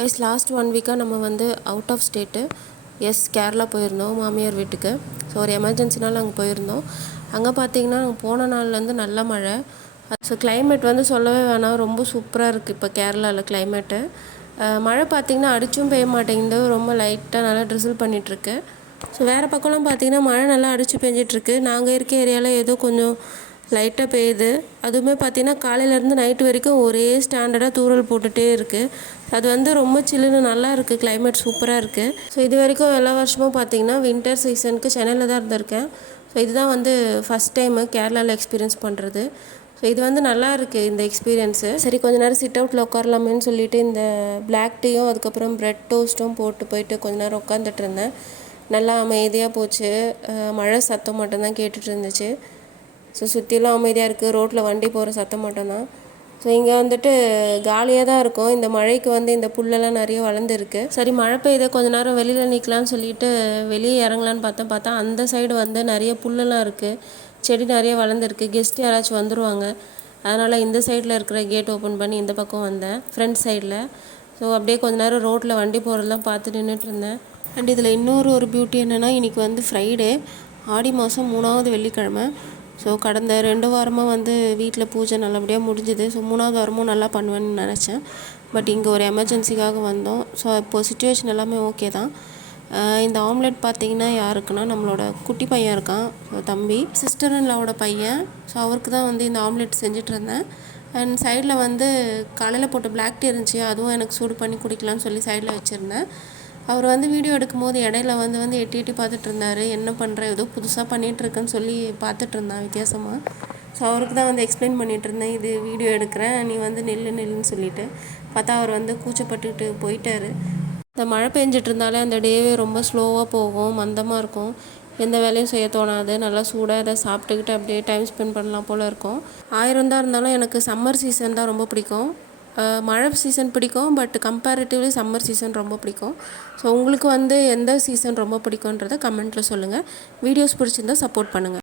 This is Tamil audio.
கைஸ் லாஸ்ட் 1 வீக்காக நம்ம வந்து அவுட் ஆஃப் ஸ்டேட்டு கேரளா போயிருந்தோம் மாமியார் வீட்டுக்கு. ஸோ ஒரு எமர்ஜென்சினால அங்கே போயிருந்தோம். அங்கே பார்த்தீங்கன்னா நாங்கள் போன நாள்லேருந்து நல்ல மழை. ஸோ கிளைமேட் வந்து சொல்லவே வேணாம், ரொம்ப சூப்பராக இருக்குது இப்போ கேரளாவில் கிளைமேட்டு. மழை பார்த்திங்கன்னா அடிச்சும் பெய்ய மாட்டேங்குது, ரொம்ப லைட்டாக நல்லா ட்ரிசில் பண்ணிகிட்ருக்கு. ஸோ வேறு பக்கம்லாம் பார்த்திங்கன்னா மழை நல்லா அடித்து பெஞ்சிட்ருக்கு. நாங்கள் இருக்க ஏரியாவில் ஏதோ கொஞ்சம் லைட்டாக பெய்யுது. அதுவுமே பார்த்திங்கன்னா காலையிலேருந்து நைட்டு வரைக்கும் ஒரே ஸ்டாண்டர்டாக தூறல் போட்டுகிட்டே இருக்குது. அது வந்து ரொம்ப சில்லுன்னு நல்லா இருக்குது, கிளைமேட் சூப்பராக இருக்குது. ஸோ இது வரைக்கும் எல்லா வருஷமும் பார்த்திங்கன்னா வின்டர் சீசனுக்கு சென்னையில் தான் இருந்திருக்கேன். ஸோ இதுதான் வந்து ஃபஸ்ட் டைமு கேரளாவில் எக்ஸ்பீரியன்ஸ் பண்ணுறது. ஸோ இது வந்து நல்லா இருக்குது இந்த எக்ஸ்பீரியன்ஸு. சரி கொஞ்ச நேரம் சிட் அவுட்டில் உட்காரலாமேன்னு சொல்லிட்டு இந்த பிளாக் டீயும் அதுக்கப்புறம் ப்ரெட் டோஸ்ட்டும் போட்டு போயிட்டு கொஞ்ச நேரம் உட்காந்துட்டு இருந்தேன். நல்லா அமைதியாக போச்சு. மழை சத்தம் மட்டும்தான் கேட்டுட்டு இருந்துச்சு. ஸோ சுற்றிலாம் அமைதியாக இருக்குது, ரோட்டில் வண்டி போகிற சத்தம் மட்டும்தான். ஸோ இங்கே வந்துட்டு காலியாக தான் இருக்கும். இந்த மழைக்கு வந்து இந்த புல்லெல்லாம் நிறைய வளர்ந்துருக்கு. சரி மழை பெய்யுது கொஞ்ச நேரம் வெளியில் நிற்கலான்னு சொல்லிட்டு வெளியே இறங்கலான்னு பார்த்தா அந்த சைடு வந்து நிறைய புல்லெல்லாம் இருக்குது, செடி நிறைய வளர்ந்துருக்கு. கெஸ்ட் யாராச்சும் வந்துடுவாங்க, அதனால் இந்த சைடில் இருக்கிற கேட் ஓப்பன் பண்ணி இந்த பக்கம் வந்தேன், ஃப்ரண்ட் சைடில். ஸோ அப்படியே கொஞ்ச நேரம் ரோட்டில் வண்டி போகிறதெல்லாம் பார்த்து நின்றுட்டு இருந்தேன். அண்ட் இதில் இன்னொரு பியூட்டி என்னென்னா, இன்றைக்கி வந்து ஃப்ரைடே, ஆடி மாதம் 3வது வெள்ளிக்கிழமை. ஸோ கடந்த 2 வாரமாக வந்து வீட்டில் பூஜை நல்லபடியாக முடிஞ்சுது. ஸோ 3வது வாரமும் நல்லா பண்ணுவேன்னு நினச்சேன். பட் இங்கே ஒரு எமர்ஜென்சிக்காக வந்தோம். ஸோ இப்போது சுச்சுவேஷன் எல்லாமே ஓகே தான். இந்த ஆம்லெட் பார்த்திங்கன்னா யாருக்குன்னா நம்மளோட குட்டி பையன் இருக்கான், ஸோ தம்பி, சிஸ்டர் இன்லாவோட பையன். ஸோ அவருக்கு தான் வந்து இந்த ஆம்லெட் செஞ்சிட்ருந்தேன். அண்ட் சைடில் வந்து காலையில் போட்ட பிளாக் டீ இருந்துச்சு, அதுவும் எனக்கு சூடு பண்ணி குடிக்கலான்னு சொல்லி சைடில் வச்சுருந்தேன். அவர் வந்து வீடியோ எடுக்கும்போது இடையில வந்து எட்டி பார்த்துட்டு இருந்தார். என்ன பண்ணுற, ஏதோ புதுசாக பண்ணிகிட்ருக்குன்னு சொல்லி பார்த்துட்டு இருந்தான் வித்தியாசமாக. ஸோ அவருக்கு தான் வந்து எக்ஸ்பிளைன் பண்ணிகிட்டு இருந்தேன், இது வீடியோ எடுக்கிறேன், நீ வந்து நெல்லுன்னு சொல்லிட்டு. பார்த்தா அவர் வந்து கூச்சப்பட்டுக்கிட்டு போயிட்டார். இந்த மழை பெஞ்சிட்டு இருந்தாலே அந்த டேவே ரொம்ப ஸ்லோவாக போகும், மந்தமாக இருக்கும், எந்த வேலையும் செய்ய தோணாது. நல்லா சூடாக எதாவது சாப்பிட்டுக்கிட்டு அப்படியே டைம் ஸ்பெண்ட் பண்ணலாம் போல் இருக்கும். 1000 தான் இருந்தாலும் எனக்கு சம்மர் சீசன் தான் ரொம்ப பிடிக்கும். மழை சீசன் பிடிக்கும், பட் கம்பேரிட்டிவ்லி சம்மர் சீசன் ரொம்ப பிடிக்கும். ஸோ உங்களுக்கு வந்து எந்த சீசன் ரொம்ப பிடிக்குன்றதை கமெண்ட்டில் சொல்லுங்கள். வீடியோஸ் பிடிச்சிருந்தால் சப்போர்ட் பண்ணுங்கள்.